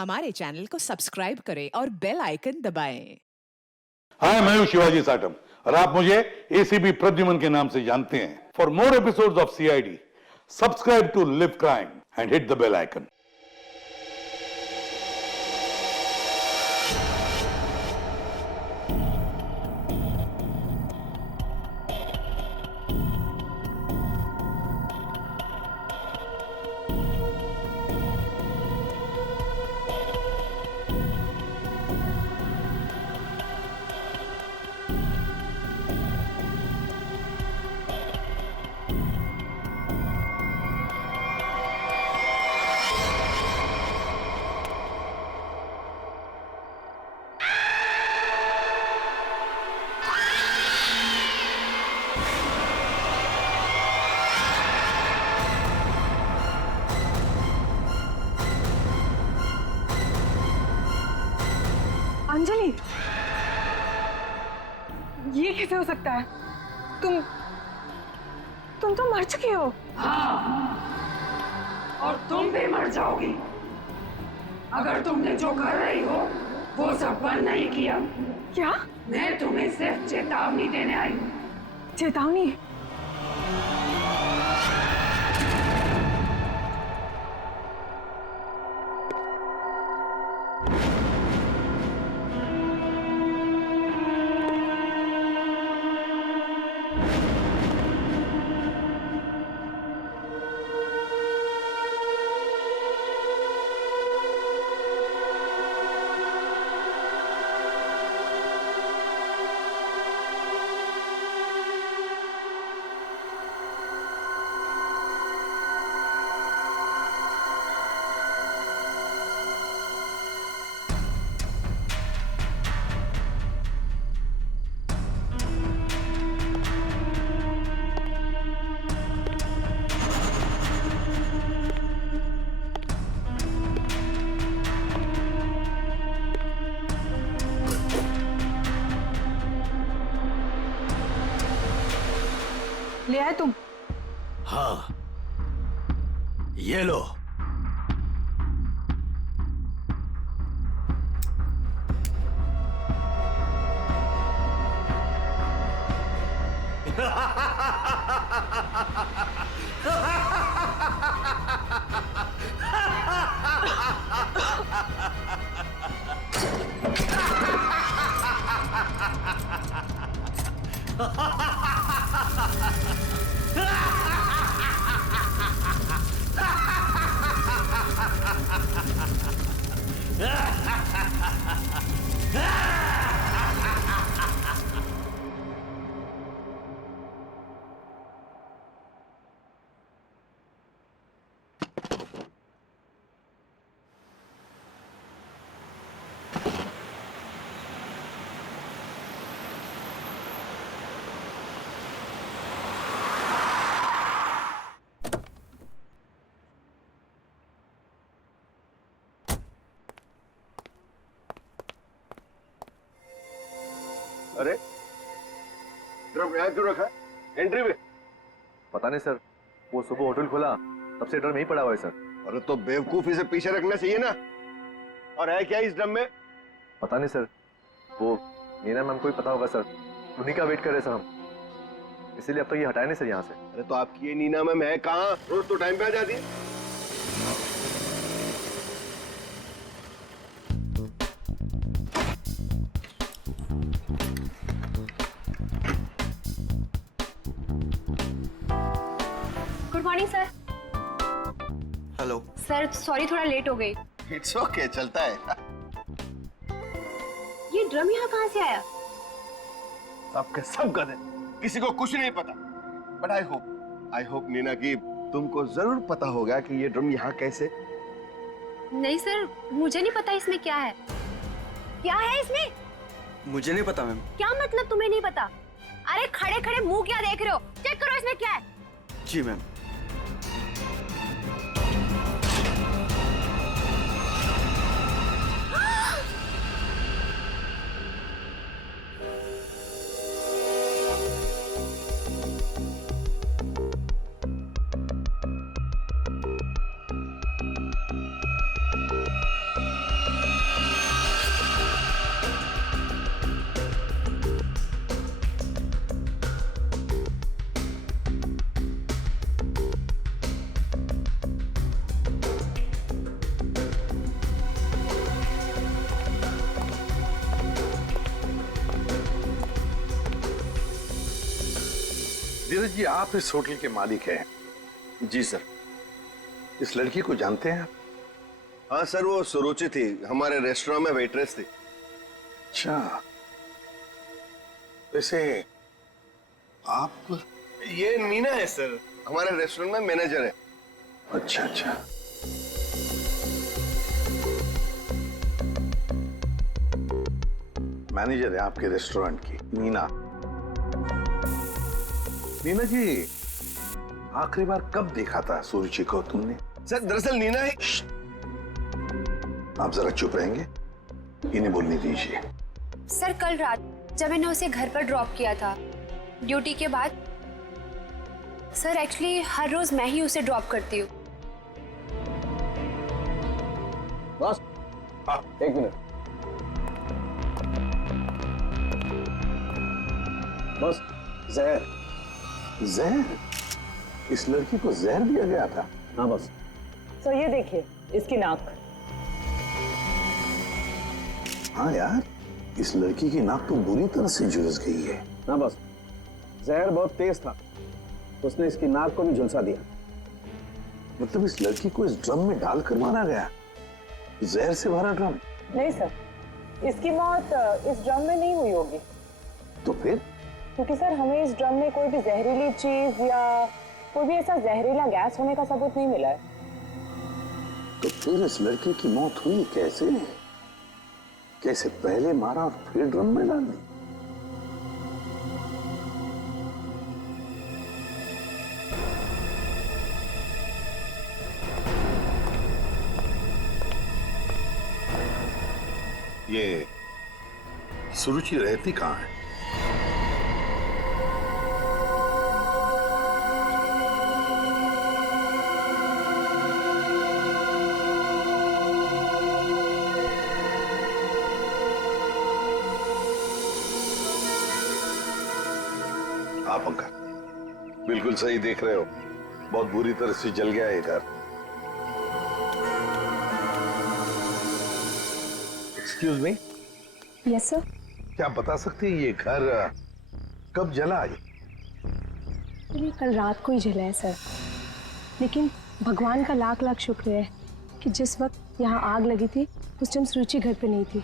हमारे चैनल को सब्सक्राइब करें और बेल आइकन दबाएं। हाय, मैं हूं शिवाजी साटम और आप मुझे एसीपी प्रद्युमन के नाम से जानते हैं। For more episodes of CID, subscribe to LIV Crime and hit the bell icon. Anjali, ये कैसे हो सकता है? तुम तो मर चुकी हो। हाँ, और तुम भी मर जाओगी अगर तुमने जो कर रही हो वो सब बंद नहीं किया। क्या? मैं तुम्हें सिर्फ चेतावनी देने आई हूँ। चेतावनी? ले आए तुम? हाँ, ये लो। अरे ड्रम यहाँ क्यों रखा? एंट्री में? पता नहीं सर, वो सुबह होटल खोला तब से ड्रम यहीं पड़ा हुआ है सर। अरे तो बेवकूफी से पीछे रखना चाहिए ना। और है क्या इस ड्रम में? पता नहीं सर, वो नीना मैम को ही पता होगा सर, उन्हीं का वेट कर रहे सर हम, इसीलिए अब तक ये हटाए नहीं सर यहाँ से। अरे तो आपकी ये नीना मैम है कहाँ? रोज तो टाइम पे आ जाती है। Good morning sir. Hello sir sorry, थोड़ा लेट हो गई। इट्स ओके, चलता है। ये ड्रम यहाँ कहाँ से आया? सबके सब गधे, किसी को कुछ नहीं पता। बट आई होप नीना की तुमको जरूर पता होगा कि ये ड्रम यहाँ कैसे। नहीं सर, मुझे नहीं पता इसमें क्या है। क्या है इसमें? मुझे नहीं पता मैम। क्या मतलब तुम्हें नहीं पता? अरे खड़े खड़े मुंह क्या देख रहे हो? चेक करो इसमें क्या है। जी मैम। नीरज जी, आप इस होटल के मालिक हैं। जी सर। इस लड़की को जानते हैं आप? हाँ सर, वो सुरुचि थी, हमारे रेस्टोरेंट में वेट्रेस थी। अच्छा, वैसे आप? ये मीना है सर, हमारे रेस्टोरेंट में मैनेजर है। अच्छा अच्छा। मैनेजर है आपके रेस्टोरेंट की, मीना। मीना जी, आखिरी बार कब देखा था सुरुचि को तुमने? सर दरअसल नीना है। आप जरा चुप रहेंगे, इन्हें बोलने दीजिए। सर कल रात जब मैंने उसे घर पर ड्रॉप किया था ड्यूटी के बाद, सर एक्चुअली हर रोज मैं ही उसे ड्रॉप करती हूँ। बस एक मिनट। बस जहर। जहर? इस लड़की को जहर दिया गया था? हाँ बस। तो ये देखिए इसकी नाक। हाँ यार, इस लड़की की नाक तो बुरी तरह से झुलस गई है। हाँ बस, जहर बहुत तेज था, उसने इसकी नाक को भी झुलसा दिया। मतलब इस लड़की को इस ड्रम में डालकर मारा गया? जहर से भरा ड्रम? नहीं सर, इसकी मौत इस ड्रम में नहीं हुई होगी। तो फिर? क्योंकि सर हमें इस ड्रम में कोई भी जहरीली चीज या कोई भी ऐसा जहरीला गैस होने का सबूत नहीं मिला है। तो फिर इस लड़की की मौत हुई कैसे? कैसे पहले मारा और फिर ड्रम में डाल दी? ये सुरुचि रहती कहाँ है? आप अंकल बिल्कुल सही देख रहे हो, बहुत बुरी तरह से जल गया है घर। Excuse me. Yes sir. क्या आप बता सकते हैं ये घर कब जला? ये कल रात को ही जला है सर, लेकिन भगवान का लाख लाख शुक्र है कि जिस वक्त यहाँ आग लगी थी उस टाइम सुरुचि घर पे नहीं थी।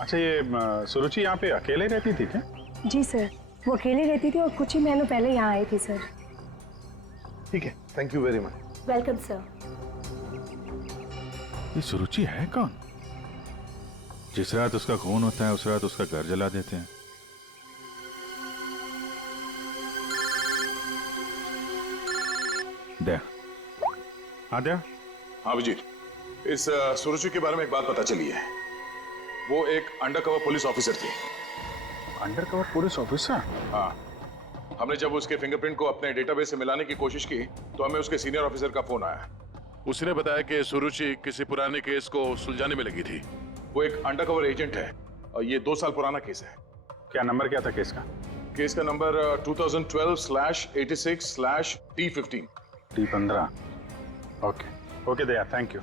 अच्छा, ये सुरुचि यहाँ पे अकेले रहती थी क्या? जी सर, वो अकेले रहती थी और कुछ ही महीनों पहले यहाँ आई थी सर। ठीक है, thank you very much. Welcome sir. ये सुरुचि है कौन? जिस रात उसका खून होता है उस रात उसका घर जला देते हैं। दे। हाँ दे। हाँ विजीत, इस सुरुचि के बारे में एक बात पता चली है। वो एक अंडरकवर पुलिस ऑफिसर थी। Undercover police officer? हाँ, हमने जब उसके फिंगरप्रिंट को अपने डेटाबेस से मिलाने की कोशिश की तो हमें उसके सीनियर ऑफिसर का फोन आया। उसने बताया कि सुरुचि किसी पुराने केस को सुलझाने में लगी थी। वो एक अंडरकवर एजेंट है और ये 2 साल पुराना केस है। क्या नंबर क्या था केस का? केस का number 2012/86/T15। T15। Okay okay Daya, thank you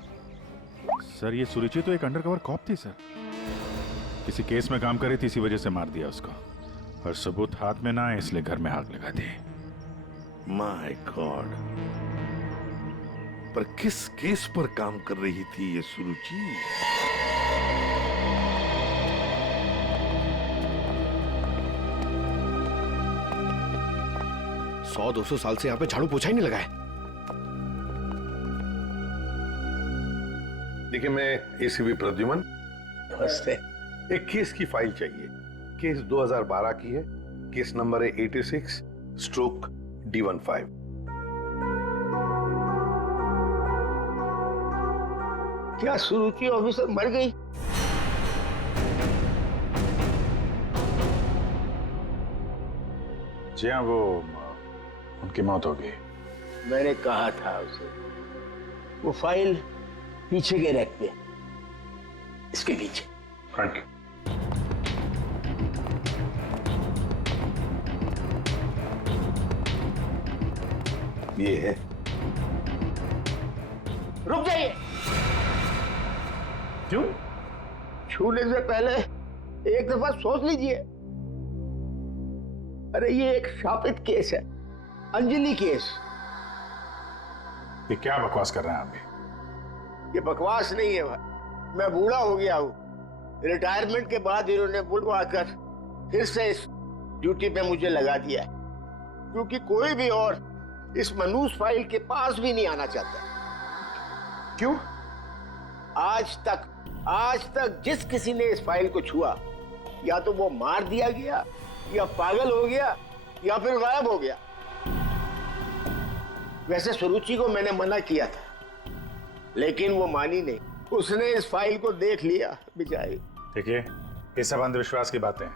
sir. ये सुरुचि तो एक अंडरकवर कॉप थी सर, किसी केस में काम कर रही थी, इसी वजह से मार दिया उसको, और सबूत हाथ में ना आए इसलिए घर में आग लगा दी। माय गॉड, पर किस केस पर काम कर रही थी ये सुरुचि? सौ 200 साल से यहाँ पे झाड़ू पोछा ही नहीं लगा है। देखिए, मैं एसीपी प्रद्युमन। नमस्ते। एक केस की फाइल चाहिए। केस 2012 की है, केस नंबर है 86/D15। क्या सुरुचि ऑफिसर मर गई? जी हाँ, वो उनकी मौत हो गई। मैंने कहा था उसे, वो फाइल पीछे के रैक पे, इसके पीछे। Thank you. ये है। रुक जाइए। क्यों? छूने से पहले एक दफा सोच लीजिए। अरे ये एक शापित केस है, अंजलि केस। ये क्या बकवास कर रहे हैं आप भी? ये बकवास नहीं है भाई, मैं बूढ़ा हो गया हूँ। रिटायरमेंट के बाद इन्होंने बुलवा कर फिर से इस ड्यूटी पे मुझे लगा दिया है, क्योंकि कोई भी और इस मनूस फाइल के पास भी नहीं आना चाहता। क्यों? आज तक जिस किसी ने इस फाइल को छुआ, या तो वो मार दिया गया, या पागल हो गया, या फिर गायब हो गया। वैसे सुरुचि को मैंने मना किया था, लेकिन वो मानी नहीं। उसने इस फाइल को देख लिया बेचारी। देखिए, ये सब अंधविश्वास की बातें हैं,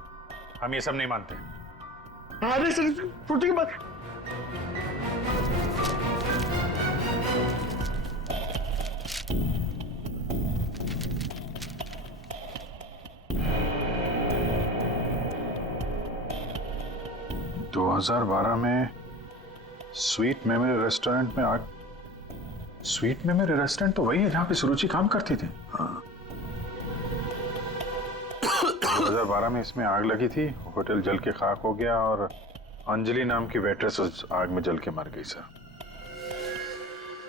हम ये सब नहीं मानते। अरे सुरुचि की बात। दो 2012 में स्वीट मेमोरी रेस्टोरेंट में आग। स्वीट मेमोरी रेस्टोरेंट तो वही है जहां पे सुरुचि काम करती थी। हाँ। 2012 में इसमें आग लगी थी, होटल जल के खाक हो गया और अंजलि नाम की वेट्रेस उस आग में जल के मर गई सर।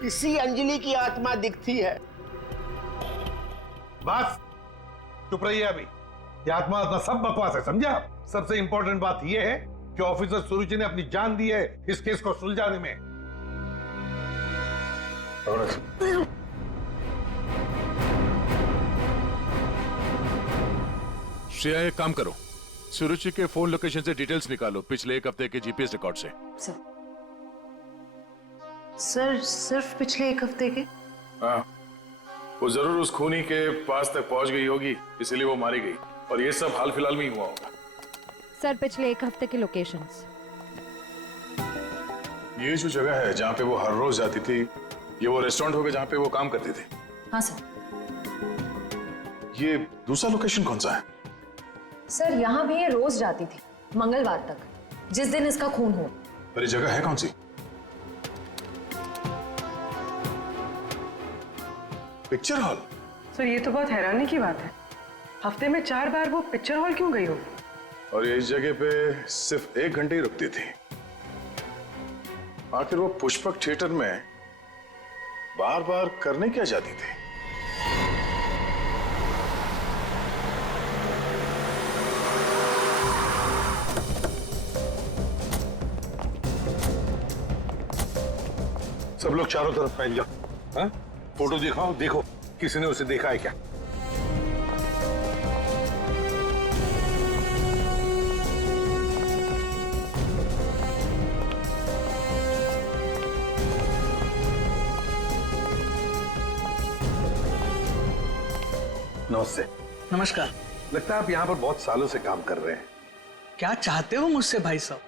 इसी अंजलि की आत्मा दिखती है। बस चुप रहिए अभी। ये आत्मा सब बकवास है, समझा? सबसे इंपॉर्टेंट बात यह है कि ऑफिसर सुरुचि ने अपनी जान दी है इस केस को सुलझाने में। श्रेया, एक काम करो, सुरुचि के फोन लोकेशन से डिटेल्स निकालो पिछले एक हफ्ते के जीपीएस रिकॉर्ड से। सर सिर्फ पिछले एक हफ्ते के? हाँ, वो जरूर उस खूनी के पास तक पहुंच गई होगी, इसीलिए वो मारी गई, और ये सब हाल फिलहाल में ही हुआ होगा। सर पिछले एक हफ्ते के लोकेशंस। ये जो जगह है जहाँ पे वो हर रोज जाती थी, ये वो रेस्टोरेंट होगा जहाँ पे वो काम करती थी? हाँ सर। ये दूसरा लोकेशन कौन सा है? सर यहाँ भी ये रोज जाती थी, मंगलवार तक, जिस दिन इसका खून हुआ। पर ये जगह है कौन सी? Picture hall. सर ये तो बहुत हैरानी की बात है, हफ्ते में 4 बार वो पिक्चर हॉल क्यों गई हो? और ये इस जगह पे सिर्फ 1 घंटे ही रुकती थी। आखिर वो पुष्पक थिएटर में बार बार करने क्या जाती थी? सब लोग चारों तरफ फैल जाओ। हाँ? फोटो दिखाओ, देखो किसी ने उसे देखा है क्या? नमस्ते। नमस्कार। लगता है आप यहाँ पर बहुत सालों से काम कर रहे हैं। क्या चाहते हो मुझसे भाई साहब?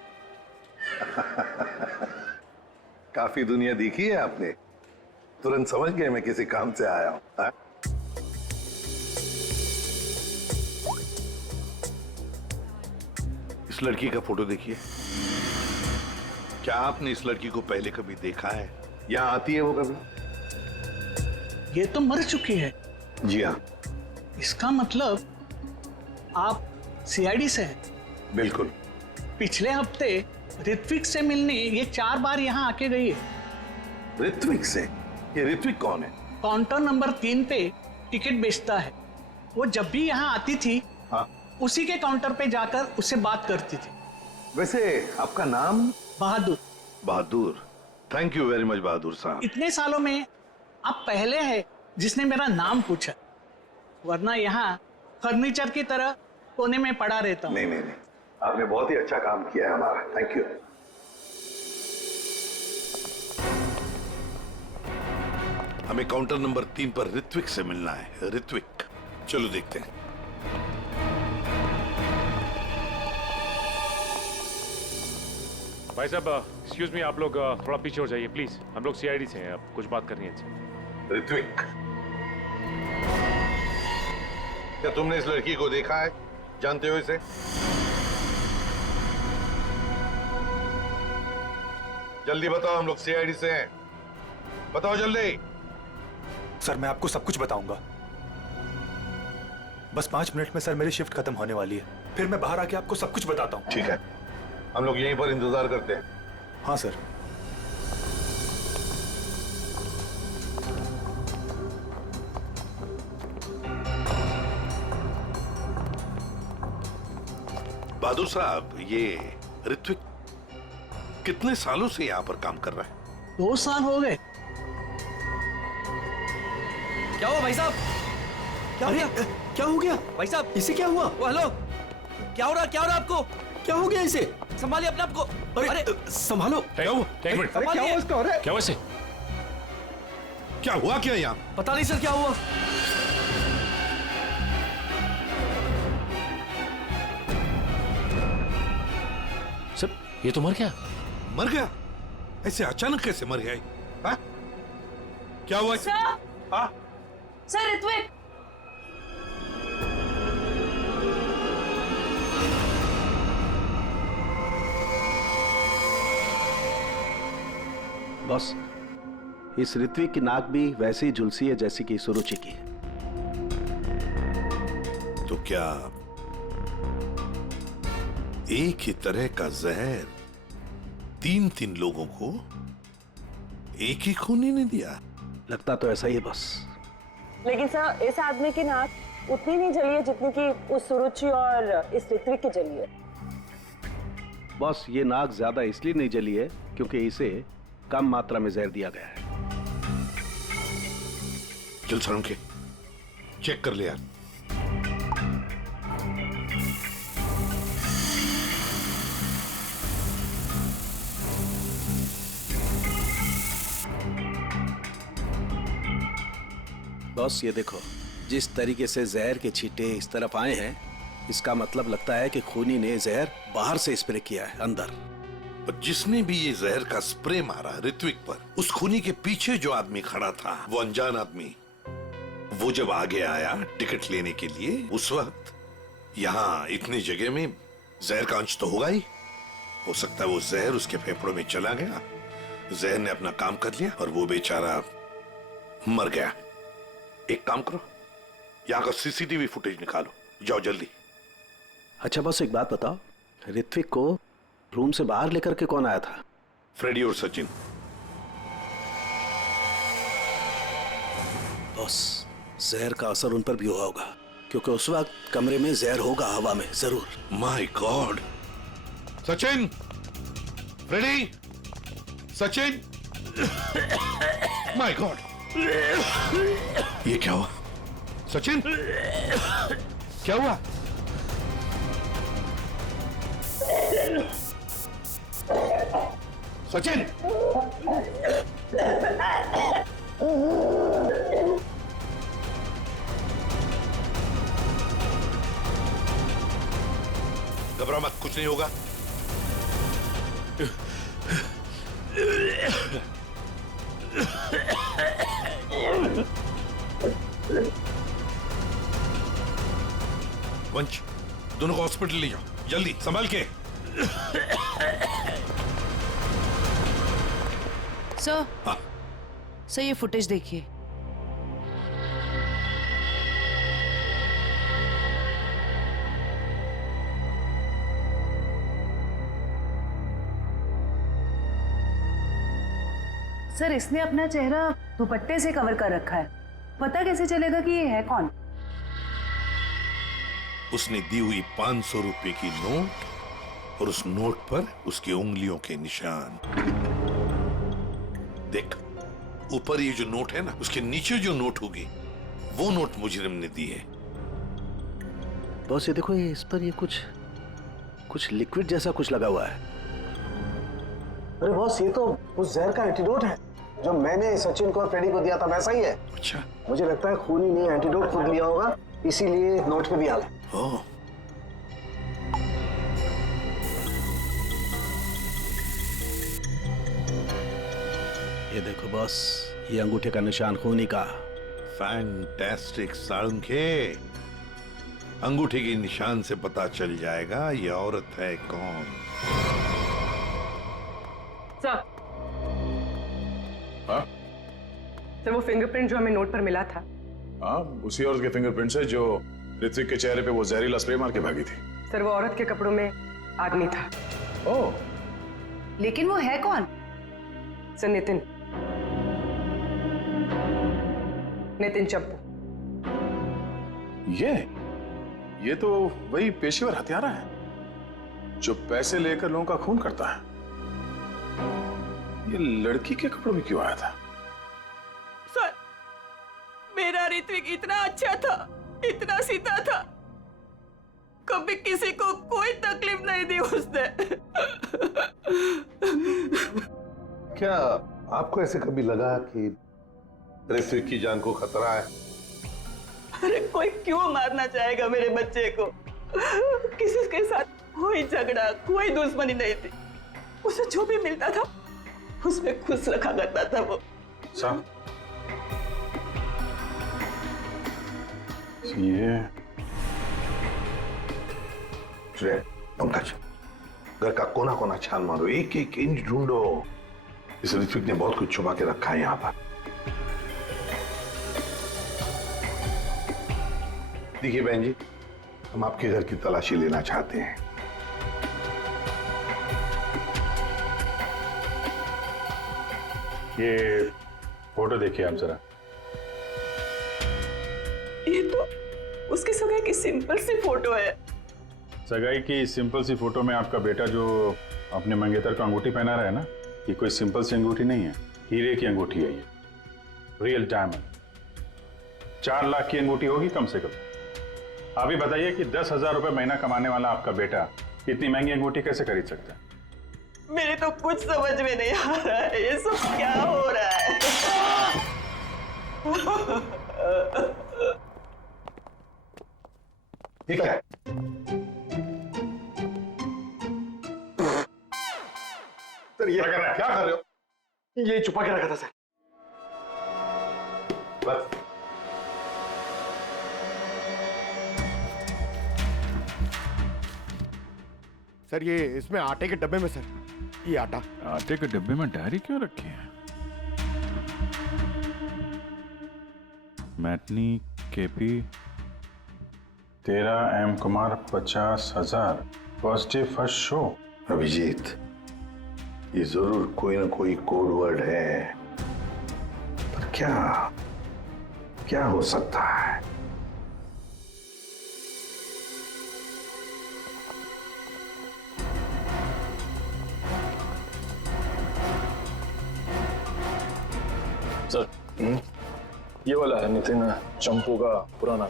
काफी दुनिया देखी है आपने, तुरंत समझ गए मैं किसी काम से आया हूँ। हाँ? इस लड़की का फोटो देखिए। क्या आपने इस लड़की को पहले कभी देखा है? यहाँ आती है वो कभी? ये तो मर चुकी है। जी हाँ। इसका मतलब आप सीआईडी से हैं? बिल्कुल। पिछले हफ्ते ऋत्विक से मिलने ये 4 बार यहाँ आके गई है। ऋत्विक से? ये ऋत्विक कौन है? काउंटर नंबर 3 पे टिकट बेचता है। वो जब भी यहाँ आती थी, हाँ, उसी के काउंटर पे जाकर उससे बात करती थी। वैसे आपका नाम? बहादुर। बहादुर, थैंक यू वेरी मच बहादुर साहब। इतने सालों में आप पहले हैं जिसने मेरा नाम पूछा, वरना यहाँ फर्नीचर की तरह कोने में पड़ा रहता हूँ। नहीं नहीं नहीं, आपने बहुत ही अच्छा काम किया है हमारा, थैंक यू। हमें काउंटर नंबर 3 पर ऋत्विक से मिलना है। ऋत्विक, चलो देखते हैं। भाई साहब, एक्सक्यूज मी, आप लोग थोड़ा पीछे हो जाइए प्लीज। हम लोग सीआईडी से हैं, अब कुछ बात करनी है इनसे। ऋत्विक, क्या तुमने इस लड़की को देखा है? जानते हो इसे? जल्दी बताओ, हम लोग सीआईडी से हैं, बताओ जल्दी। सर मैं आपको सब कुछ बताऊंगा, बस 5 मिनट में सर मेरी शिफ्ट खत्म होने वाली है, फिर मैं बाहर आके आपको सब कुछ बताता हूँ। ठीक है, हम लोग यहीं पर इंतजार करते हैं। हाँ सर। बहादुर साहब, ये ऋत्विक कितने सालों से यहाँ पर काम कर रहा है? 2 साल हो गए। क्या हुआ भाई साहब? क्या हो गया? क्या हो गया भाई साहब? इसे क्या हुआ? हेलो, क्या हो रहा आपको? क्या हो गया इसे? संभालिए अपने आप को। अरे संभालो। क्या हुआ? एक मिनट। अरे क्या हुआ इसका? अरे क्या हुआ इसे? क्या हुआ क्या यहाँ? पता नहीं सर क्या हुआ। सर ये तो मर गया। मर गया? ऐसे अचानक कैसे मर गया? हाँ? क्या हुआ? हाँ? सर ऋत्विक, बॉस, इस ऋत्विक की नाक भी वैसी झुलसी है जैसी कि सुरुचि की। तो क्या एक ही तरह का जहर 3 लोगों को एक ही खूनी ने दिया? लगता तो ऐसा ही है बॉस। लेकिन सर इस आदमी की नाक उतनी नहीं जली है जितनी कि उस सुरुचि और इस ऋत्विक की जली है। बॉस, ये नाक ज्यादा इसलिए नहीं जली है क्योंकि इसे कम मात्रा में जहर दिया गया है। चल सर, उनके चेक कर ले यार। बॉस ये देखो, जिस तरीके से जहर के छींटे इस तरफ आए हैं, इसका मतलब लगता है कि खूनी ने जहर बाहर से स्प्रे किया है अंदर। पर जिसने भी ये जहर का स्प्रे मारा ऋत्विक पर, उस खूनी के पीछे जो आदमी खड़ा था, वो अनजान आदमी, वो जब आगे आया टिकट लेने के लिए, उस वक्त यहाँ इतनी जगह में जहर का अंश तो होगा ही। हो सकता है वो जहर उसके फेफड़ों में चला गया, जहर ने अपना काम कर लिया और वो बेचारा मर गया। एक काम करो, यहाँ का सीसीटीवी फुटेज निकालो, जाओ जल्दी। अच्छा बॉस, एक बात बताओ, ऋत्विक को रूम से बाहर लेकर के कौन आया था? फ्रेडी और सचिन। बॉस, जहर का असर उन पर भी हुआ होगा क्योंकि उस वक्त कमरे में जहर होगा हवा में जरूर। My God! Sachin, Freddy, Sachin, my God! ये क्या हुआ? सचिन, क्या हुआ? सचिन! घबरा मत, कुछ नहीं होगा। वंश, दोनों को हॉस्पिटल ले जाओ जल्दी, संभाल के। सर, सर ये फुटेज देखिए। सर इसने अपना चेहरा दुपट्टे से कवर कर रखा है, पता कैसे चलेगा कि ये है कौन? उसने दी हुई 500 रुपए की नोट और उस नोट पर उसकी उंगलियों के निशान। देख, ऊपर ये जो नोट है ना, उसके नीचे जो नोट होगी वो नोट मुजरिम ने दी है। बॉस ये देखो, ये इस पर ये कुछ लिक्विड जैसा कुछ लगा हुआ है। अरे बॉस, ये तो उस जहर का एंटीडोट है जो मैंने सचिन को और फ्रेडी को दिया था, वैसा ही है। अच्छा, मुझे लगता है खूनी ने एंटीडोट खुद लिया होगा, इसीलिए नोट पे भी आ गया। ओह, ये देखो बॉस, ये अंगूठे का निशान खूनी का। फैंटास्टिक साळुंखे। अंगूठे के निशान से पता चल जाएगा ये औरत है कौन। सर, हाँ? सर वो फिंगरप्रिंट जो हमें नोट पर मिला था, हाँ, उसी औरत के फिंगरप्रिंट्स है जो ऋत्विक के चेहरे पे वो जहरीला स्प्रे मार के भागी थी। सर वो औरत के कपड़ों में आदमी था। ओह, लेकिन वो है कौन? सर नितिन, नितिन चप्पू। ये तो वही पेशेवर हत्यारा है जो पैसे लेकर लोगों का खून करता है। ये लड़की के कपड़ों में क्यों आया था? सर, मेरा ऋत्विक इतना अच्छा था, इतना सीधा था, कभी किसी को कोई तकलीफ नहीं दी उसने। क्या आपको ऐसे कभी लगा कि ऋत्विक की जान को खतरा है? अरे कोई क्यों मारना चाहेगा मेरे बच्चे को? किसी के साथ कोई झगड़ा, कोई दुश्मनी नहीं थी। उसे जो भी मिलता था उसमें खुश रखा करता था वो। साहब, ये पंकज, घर का कोना कोना छान मारो, एक एक इंच ढूंढो। इस ऋत्विक ने बहुत कुछ छुपा के रखा है यहाँ पर। देखिए बहन जी, हम आपके घर की तलाशी लेना चाहते हैं। ये फोटो देखिए आप जरा। ये तो उसकी सगाई की सिंपल सी फोटो है। सगाई की सिंपल सी फोटो में आपका बेटा जो अपने मंगेतर को अंगूठी पहना रहा है ना, ये कोई सिंपल सी अंगूठी नहीं है, हीरे की अंगूठी है ये, रियल डायमंड। 4 लाख की अंगूठी होगी कम से कम। आप ही बताइए कि 10,000 रुपए महीना कमाने वाला आपका बेटा इतनी महंगी अंगूठी कैसे खरीद सकता है? मेरे तो कुछ समझ में नहीं आ रहा है, ये सब क्या हो रहा है? ठीक है, सर ये क्या कर रहे हो? ये छुपा के रखा था सर। बस सर ये इसमें आटे के डब्बे में सर, ये आटा। आटे के डब्बे में डायरी क्यों रखी है? Matinee KP 13 M Kumar 50,000 first day first show. Abhijeet, ये जरूर कोई ना कोई कोड वर्ड है, पर क्या हो सकता है? सर, ये वाला है नितिन चंपू का पुराना।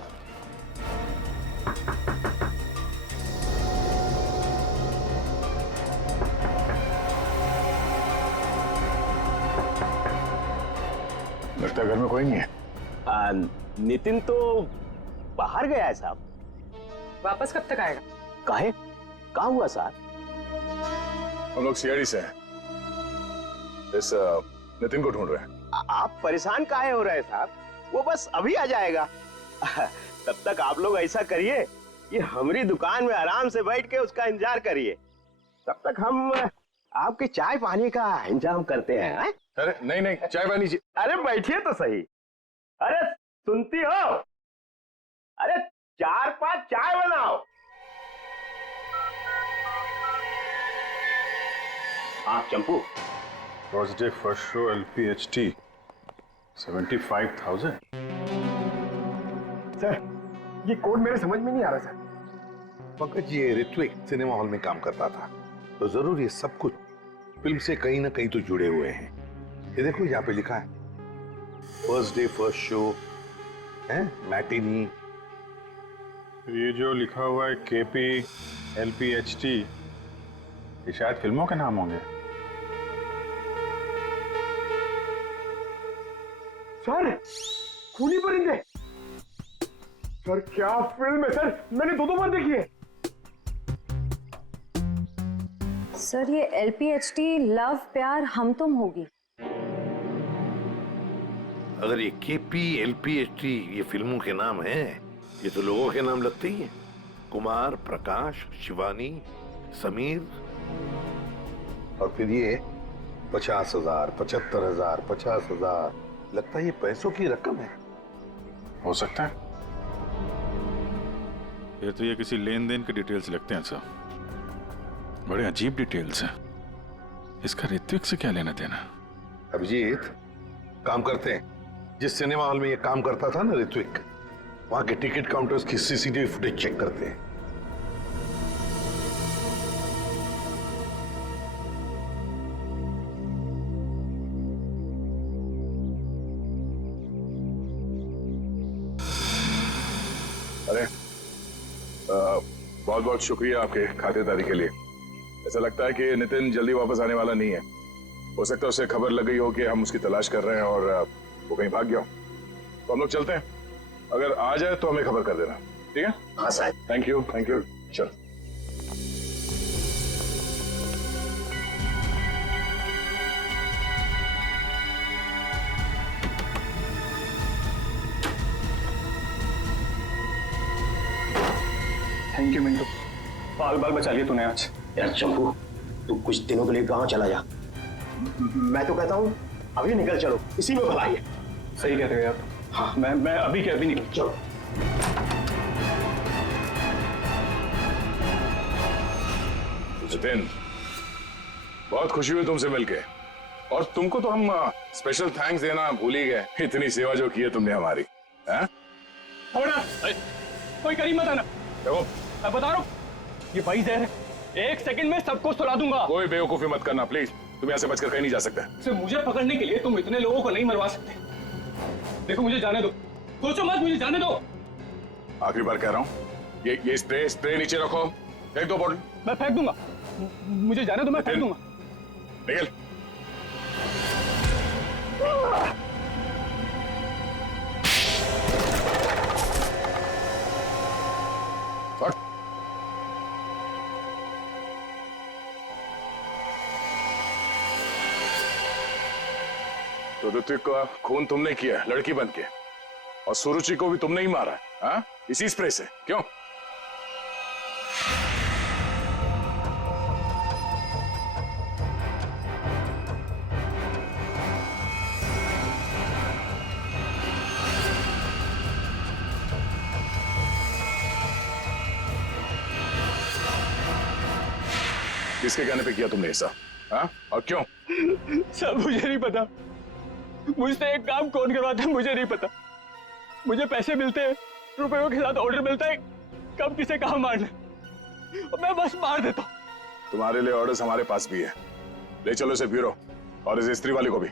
लगता है घर में कोई नहीं है। नितिन तो बाहर गया है साहब। वापस कब तक आएगा? काहे? कहाँ हुआ साहब? हम लोग सीआईडी से हैं, इस नितिन को ढूंढ रहे हैं। आप परेशान काहे हो रहे हैं साहब? वो बस अभी आ जाएगा। तब तक आप लोग ऐसा करिए कि हमारी दुकान में आराम से बैठ के उसका इंतजार करिए। तब तक हम आपके चाय पानी का इंतजाम करते हैं। अरे नहीं, चाय पानी। अरे बैठिए तो सही। अरे सुनती हो? अरे 4-5 चाय बनाओ। हाँ Champu, first day first show LPHT 75,000। Sir ये कोड मेरे समझ में नहीं आ रहा सर। पंकज, ये ऋत्विक सिनेमा हॉल में काम करता था, तो जरूर ये सब कुछ फिल्म से कहीं ना कहीं तो जुड़े हुए हैं। ये देखो यहाँ पे लिखा है फर्स्ट डे फर्स्ट शो है, मैटिनी। ये जो लिखा हुआ है KP LPHT, ये शायद फिल्मों के नाम होंगे। सर खूनी परिंदे, सर क्या फिल्म है सर, मैंने 2 बार देखी है। सर ये LPHT लव प्यार हम तुम होगी। अगर ये KP LPHT ये फिल्मों के नाम हैं, ये तो लोगों के नाम लगते ही हैं। कुमार, प्रकाश, शिवानी, समीर, और फिर ये 50,000, 75,000, 50,000, लगता है ये पैसों की रकम है। हो सकता है। फिर तो ये किसी लेन देन के डिटेल्स लगते हैं सर। बड़े अजीब डिटेल्स हैं। इसका ऋत्विक से क्या लेना देना? अभिजीत, काम करते हैं। जिस सिनेमा हॉल में ये काम करता था ना ऋत्विक, वहां के टिकट काउंटर्स की सीसीटीवी फुटेज चेक करते हैं। अरे बहुत बहुत शुक्रिया आपके खातिरदारी के लिए। ऐसा लगता है कि नितिन जल्दी वापस आने वाला नहीं है। हो सकता है उसे खबर लग गई हो कि हम उसकी तलाश कर रहे हैं और वो कहीं भाग गया हो। तो हम लोग चलते हैं, अगर आ जाए तो हमें खबर कर देना, ठीक है? हाँ साहब। थैंक यू चल। थैंक यू मिंटू, बाल बाल बचा लिया तूने आज। यार चंपू, तू कुछ दिनों के लिए गांव चला जा। मैं तो कहता हूँ अभी निकल चलो, इसी में भलाई है। सही कह रहे हो यार। हाँ, मैं अभी के अभी निकल। चलो। जितेन, बहुत खुशी हुई तुमसे मिलके, और तुमको तो हम स्पेशल थैंक्स देना भूल ही गए। इतनी सेवा जो की है तुमने हमारी। कोई करीब मत आना। देखो, मैं बता रहा हूँ, ये वही जहर है, एक सेकंड में सबको सुला दूंगा। कोई बेवकूफी मत करना प्लीज, तुम यहाँ से बचकर कहीं नहीं जा सकते। सिर्फ मुझे पकड़ने के लिए तुम इतने लोगों को नहीं मरवा सकते। देखो मुझे जाने दो, सोचो मत, मुझे जाने दो। आखिरी बार कह रहा हूँ, ये स्प्रे नीचे रखो, फेंक दो बोतल। मैं फेंक दूंगा, मुझे जाने दो, मैं फेंक दूंगा। निकल। तो ऋत्विक का खून तुमने किया लड़की बन के, और सुरुचि को भी तुमने ही मारा, हाँ? इसी स्प्रे से, क्यों? किसके कहने पे किया तुमने ऐसा, हाँ? और क्यों? सब मुझे नहीं पता, मुझसे एक काम कौन करवाता है मुझे नहीं पता। मुझे पैसे मिलते हैं, रुपयों के साथ ऑर्डर मिलता है कब किसे कहाँ मारना, और मैं बस मार देता हूँ। तुम्हारे लिए ऑर्डर्स हमारे पास भी है, ले चलो इसे ब्यूरो, और इस स्त्री वाले को भी।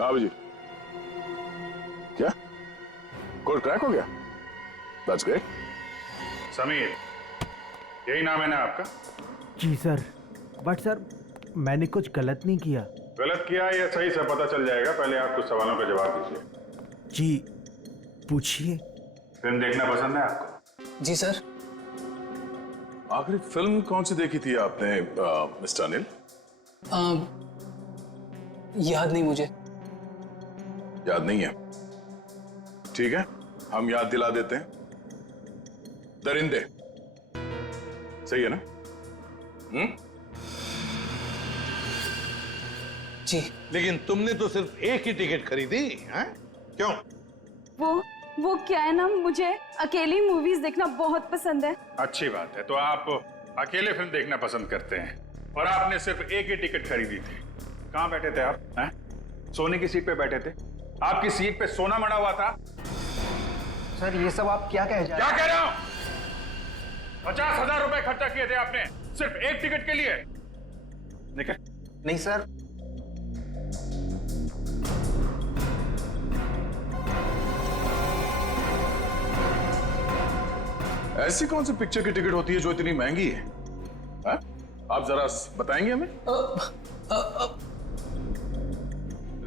हाँ जी, क्या कोड क्रैक हो गया? That's great. समीर, यही नाम है ना आपका? जी सर, बट सर मैंने कुछ गलत नहीं किया। गलत किया या सही से पता चल जाएगा, पहले आप कुछ सवालों का जवाब दीजिए। जी पूछिए। फिल्म देखना पसंद है आपको? जी सर। आखिरी फिल्म कौन सी देखी थी आपने मिस्टर अनिल? याद नहीं मुझे। याद नहीं है? ठीक है, हम याद दिला देते हैं। दरिंदे, सही है ना? जी। लेकिन तुमने तो सिर्फ एक ही टिकट खरीदी, हैं? क्यों? वो क्या है ना, मुझे अकेली मूवीज देखना बहुत पसंद है। अच्छी बात है, तो आप अकेले फिल्म देखना पसंद करते हैं, और आपने सिर्फ एक ही टिकट खरीदी थी। कहाँ बैठे थे आप? हैं? सोने की सीट पे बैठे थे? आपकी सीट पे सोना मड़ा हुआ था? सर ये सब आप क्या कह क्या कह रहा हूं? 50,000 रुपए खर्चा किए थे आपने सिर्फ एक टिकट के लिए। निकल। नहीं सर। ऐसी कौन सी पिक्चर की टिकट होती है जो इतनी महंगी है? हा? आप जरा बताएंगे हमें?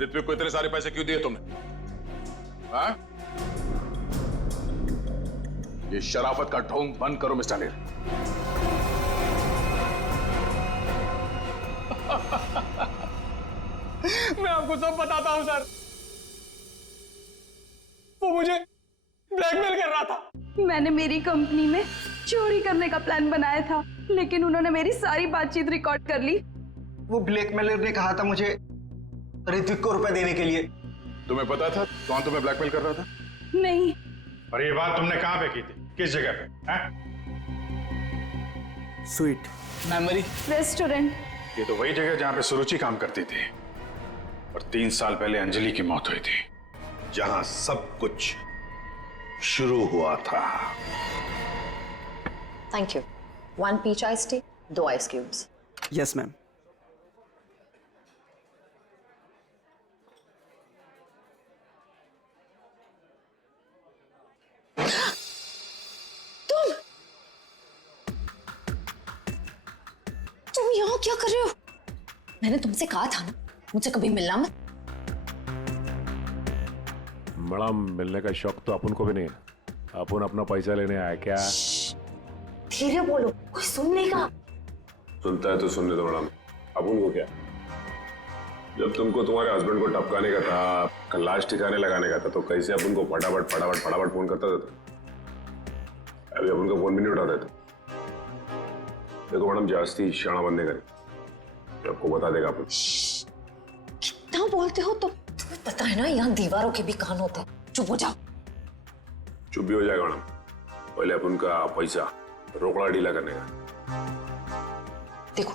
ऋत्विक को इतने सारे पैसे क्यों दिए तुमने? हा? ये शराफत का ढोंग बंद करो मिस्टर अनिल। मैं आपको सब बताता हूं सर, वो मुझे ब्लैकमेल कर रहा था। मैंने मेरी कंपनी में चोरी करने का प्लान बनाया था, लेकिन उन्होंने मेरी सारी बातचीत रिकॉर्ड कर ली। वो ब्लैकमेलर ने कहा था मुझे ऋत्विक को रुपए देने के लिए, तुम्हें पता था कौन तुम्हें ब्लैकमेल कर रहा था? नहीं। और ये बात तुमने कहाँ पे की थी? किस जगह पे? Sweet memory restaurant. ये तो वही जगह जहाँ पे सुरुचि काम करती थी और 3 साल पहले अंजलि की मौत हुई थी, जहां सब कुछ शुरू हुआ था। Thank you. 1 peach ice tea, 2 ice cubes. Yes ma'am. तुम यहाँ क्या कर रहे हो? मैंने तुमसे कहा था ना मुझसे कभी मिलना मत। मैडम, मिलने का शौक तो अपन को भी नहीं है। अपन अपना पैसा लेने आया क्या? धीरे बोलो, कोई सुन लेगा। सुनता है तो सुनने दो मैडम। अपन को क्या? जब तुमको तुम्हारे हस्बैंड को टपकाने का था, लाश ठिकाने लगाने का था, तो कैसे अपन को फटाफट फटाफट फटाफट फोन करता था? अभी अपन को फोन भी नहीं उठाते थे। देखो मैडम, जास्ती शाना बंदे करें, आपको बता देगा अपन। कितना बोलते हो तुम? तुम्हें पता है ना यहाँ दीवारों के भी कान होते हैं। चुप हो जाओ। चुप भी हो जाएगा मैडम। पहले अपन का पैसा रोकड़ा ढीला करने का। देखो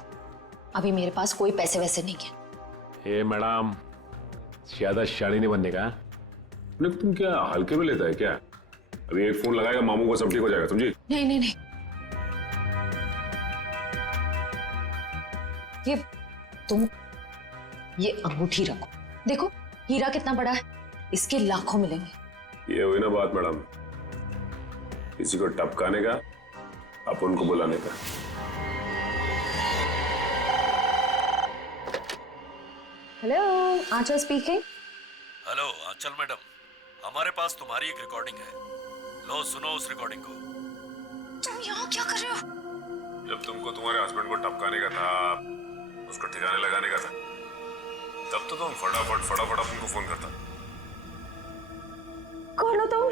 अभी मेरे पास कोई पैसे वैसे नहीं है। ए मैडम, ज्यादा शाड़ी नहीं बनने का। तुम क्या हल्के में लेता है क्या? अभी एक फोन लगाएगा मामू को, सब ठीक हो जाएगा, समझी? नहीं नहीं नहीं, ये अंगूठी रखो। देखो हीरा कितना बड़ा है, इसके लाखों मिलेंगे। ये हुई ना बात मैडम, किसी को टपकाने का, अपन को बुलाने का। हेलो, आंचल स्पीकिंग। हेलो आंचल मैडम, हमारे पास तुम्हारी एक रिकॉर्डिंग है। लो सुनो उस रिकॉर्डिंग को। तुम यहाँ क्या कर रहे हो? जब तुमको तुम्हारे हस्बैंड को टपकाने का था, उसको ठिकाने लगाने का था, तब तो तुम फटाफट फटाफट अपन को फोन करता। कौन हो तुम?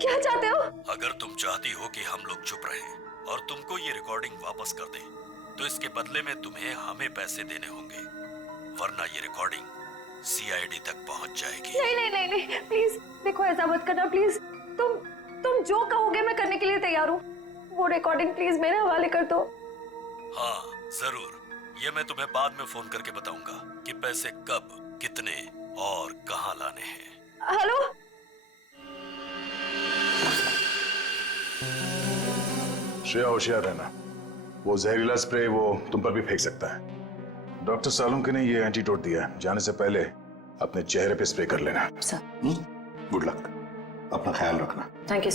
क्या चाहते हो? अगर तुम चाहती हो कि हम लोग चुप रहें और तुमको ये रिकॉर्डिंग वापस कर दें, तो इसके बदले में तुम्हें हमें पैसे देने होंगे, वरना ये रिकॉर्डिंग सीआईडी तक पहुंच जाएगी। नहीं नहीं नहीं नहीं, प्लीज देखो ऐसा मत करना प्लीज। तुम जो कहोगे मैं करने के लिए तैयार हूँ। वो रिकॉर्डिंग प्लीज मेरे हवाले कर दो। हाँ जरूर, ये मैं तुम्हें बाद में फोन करके बताऊंगा कि पैसे कब, कितने और कहां लाने हैं। हेलो, श्रेया होशियार रहना, वो जहरीला स्प्रे वो तुम पर भी फेंक सकता है। डॉक्टर सालुंके ने ये एंटीडोट दिया, जाने से पहले अपने चेहरे पे स्प्रे कर लेना। गुड लक, अपना ख्याल रखना। Thank you.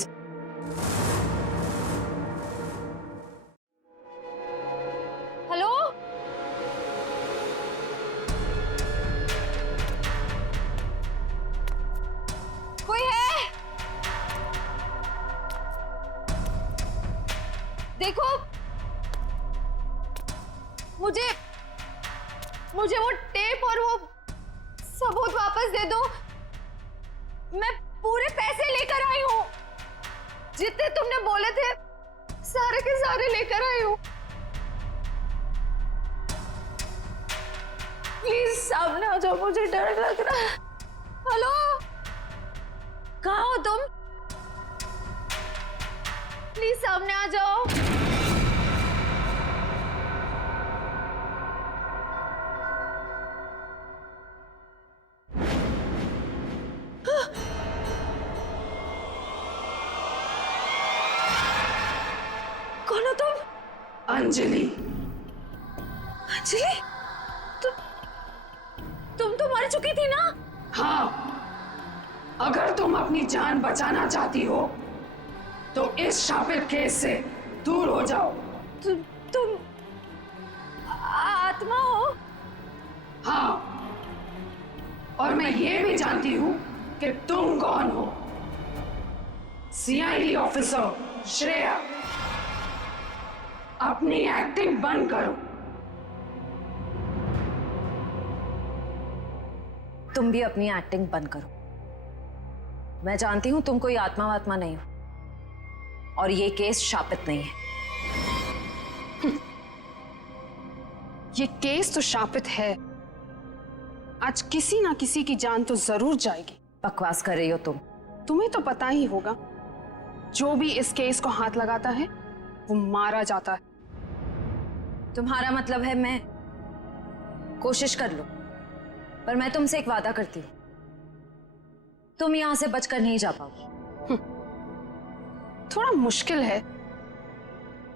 हेलो, कोई है? देखो मुझे वो टेप और वो सबूत वापस दे दो। मैं पूरे पैसे लेकर आई हूँ, जितने तुमने बोले थे सारे के सारे लेकर आई हूँ। प्लीज सामने आ जाओ, मुझे डर लग रहा है। हेलो, कहाँ हो तुम? प्लीज सामने आ जाओ। कौन हो तुम? अंजलि। अंजलि, तुम तो मर चुकी थी ना? हाँ, अगर तुम अपनी जान बचाना चाहती हो तो इस शापित केस से दूर हो जाओ। तुम आत्मा हो? हाँ, और मैं ये भी जानती हूँ कि तुम कौन हो। सीआईडी ऑफिसर श्रेया, अपनी एक्टिंग बंद करो। तुम भी अपनी एक्टिंग बंद करो। मैं जानती हूं तुम कोई आत्मा वात्मा नहीं हो, और ये केस शापित नहीं है। ये केस तो शापित है, आज किसी ना किसी की जान तो जरूर जाएगी। बकवास कर रही हो तुम। तुम्हें तो पता ही होगा, जो भी इस केस को हाथ लगाता है वो मारा जाता है। तुम्हारा मतलब है मैं कोशिश कर लूं, पर मैं तुमसे एक वादा करती हूं, तुम यहां से बचकर नहीं जा पाओगी। थोड़ा मुश्किल है,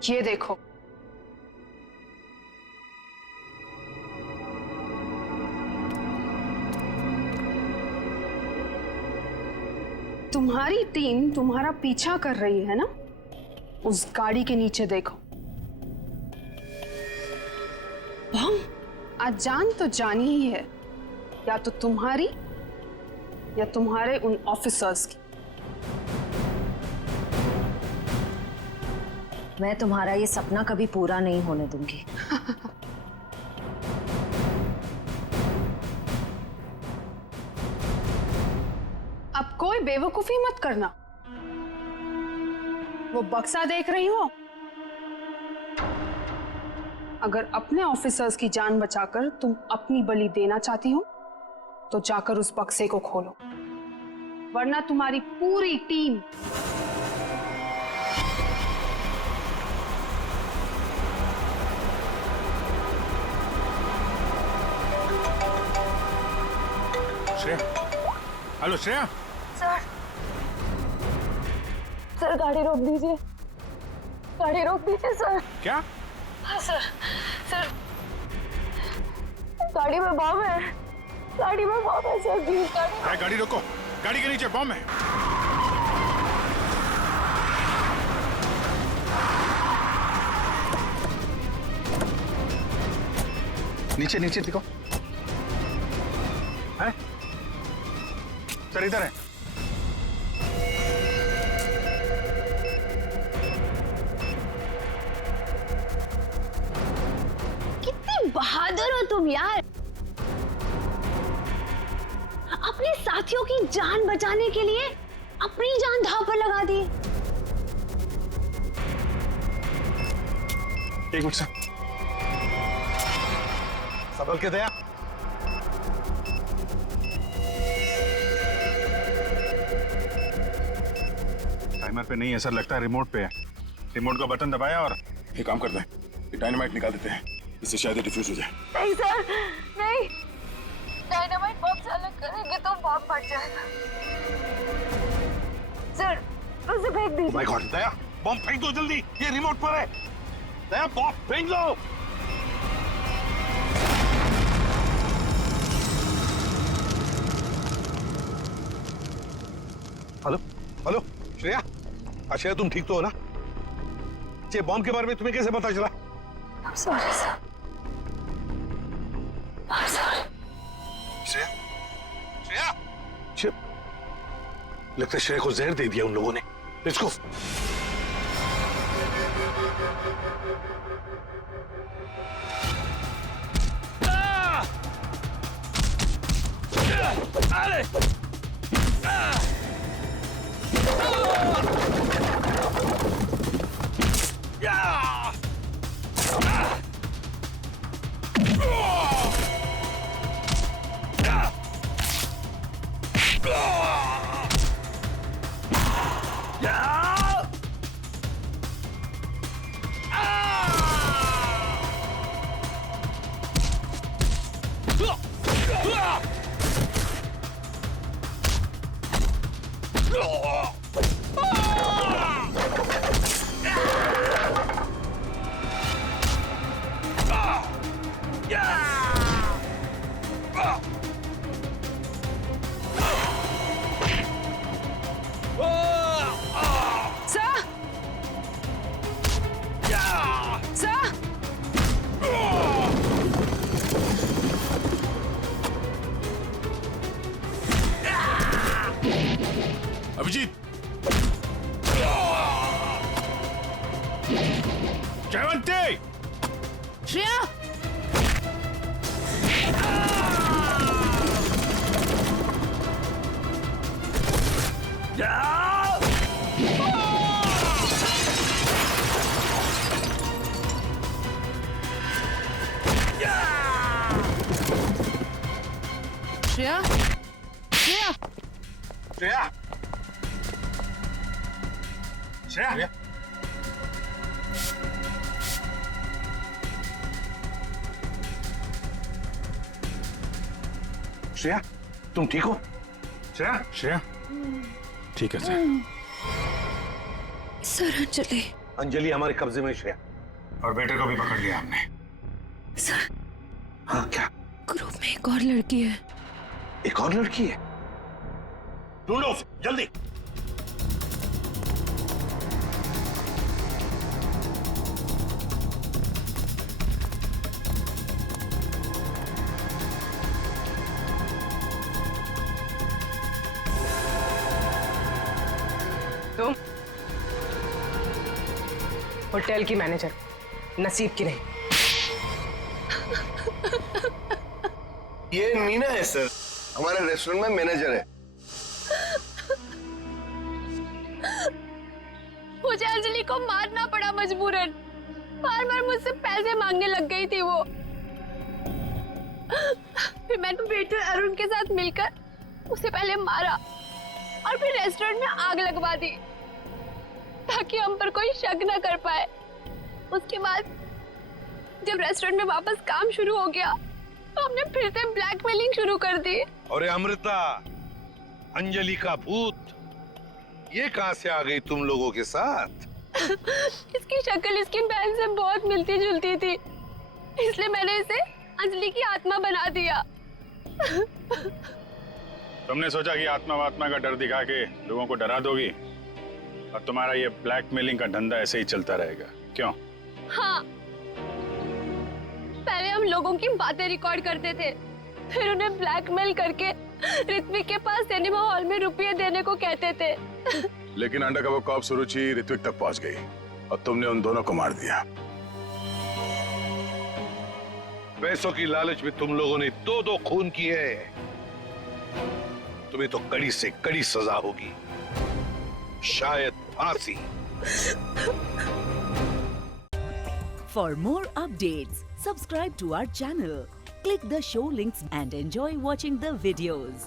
ये देखो। तुम्हारी टीम तुम्हारा पीछा कर रही है ना, उस गाड़ी के नीचे देखो। बम, आज जान तो जानी ही है, या तो तुम्हारी या तुम्हारे उन ऑफिसर्स की। मैं तुम्हारा ये सपना कभी पूरा नहीं होने दूंगी। अब कोई बेवकूफी मत करना। वो बक्सा देख रही हो, अगर अपने ऑफिसर्स की जान बचाकर तुम अपनी बलि देना चाहती हो तो जाकर उस बक्से को खोलो, वरना तुम्हारी पूरी team Shreya, hello Shreya. Sir गाड़ी रोक दीजिए, गाड़ी रोक दीजिए सर। क्या? हाँ सर, सर गाड़ी में बम है, गाड़ी में बम है सर। प्लीज गाड़ी रोको, गाड़ी के नीचे बम है। नीचे नीचे देखो। है? सर इधर है। कितनी बहादुर हो तुम यार, अपने साथियों की जान बचाने के लिए अपनी जान दांव पर लगा दी। एक मिनट सर, संभल के दया। टाइमर पे नहीं है सर, लगता है रिमोट पे है। रिमोट का बटन दबाया और ये काम करते हैं, ये डायनामाइट निकाल देते हैं, इससे शायद डिफ्यूज हो जाए। नहीं सर, नहीं, डायनामाइट बम से अलग करेंगे तो बम फट जाएगा। सर उसे फेंक दीजिए। माय गॉड, दया बम फेंक दो जल्दी, ये रिमोट पर है। दया बम फेंक दो। हेलो हेलो श्रेया, श्रेया तुम ठीक तो हो ना? ये बॉम्ब के बारे में तुम्हें कैसे पता चला? I'm sorry sir, I'm sorry। Shreya, Shreya, लगता है श्रेया को जहर दे दिया उन लोगों ने। Let's go. अभिजीत, जयवंती, श्रेया, श्रेया श्रेया श्रेया श्रेया श्रेया तुम ठीक हो? श्रेया श्रेया ठीक है सर। सर अंजलि। अंजलि हमारे कब्जे में श्रेया। और बेटे को भी पकड़ लिया हमने। सर हाँ क्या? ग्रुप में एक और लड़की है। एक और लड़की है? ढूंढो उसे जल्दी। तुम होटल की मैनेजर, नसीब की नहीं। ये मीना है सर, हमारे रेस्टोरेंट में मैनेजर है। मुझे अंजलि को मारना पड़ा मजबूरन। बार बार मुझसे पैसे मांगने लग गई थी वो। फिर मैंने वेटर अरुण के साथ मिलकर उसे पहले मारा और फिर रेस्टोरेंट में आग लगवा दी ताकि हम पर कोई शक न कर पाए। उसके बाद जब रेस्टोरेंट में वापस काम शुरू हो गया तो हमने फिर से ब्लैकमेलिंग शुरू कर दी। अरे अमृता, अंजलि का भूत ये कहां से आ गई तुम लोगों के साथ? इसकी शक्ल इसकी बहन से बहुत मिलती जुलती थी, इसलिए मैंने इसे अंजलि की आत्मा बना दिया। तुमने सोचा कि आत्मा वात्मा का डर दिखा के लोगों को डरा दोगी और तुम्हारा ये ब्लैकमेलिंग का धंधा ऐसे ही चलता रहेगा, क्यों? हाँ, पहले हम लोगों की बातें रिकॉर्ड करते थे, फिर उन्हें ब्लैकमेल करके ऋत्विक के पास सिनेमा हॉल में रुपये देने को कहते थे। लेकिन अंडरकवर कॉप सुरुचि ऋत्विक तक पहुंच गई और तुमने उन दोनों को मार दिया। पैसों की लालच में तुम लोगों ने दो खून किए। तुम्हें तो कड़ी से कड़ी सजा होगी, शायद फांसी। For more updates, subscribe to our channel, click the show links and enjoy watching the videos.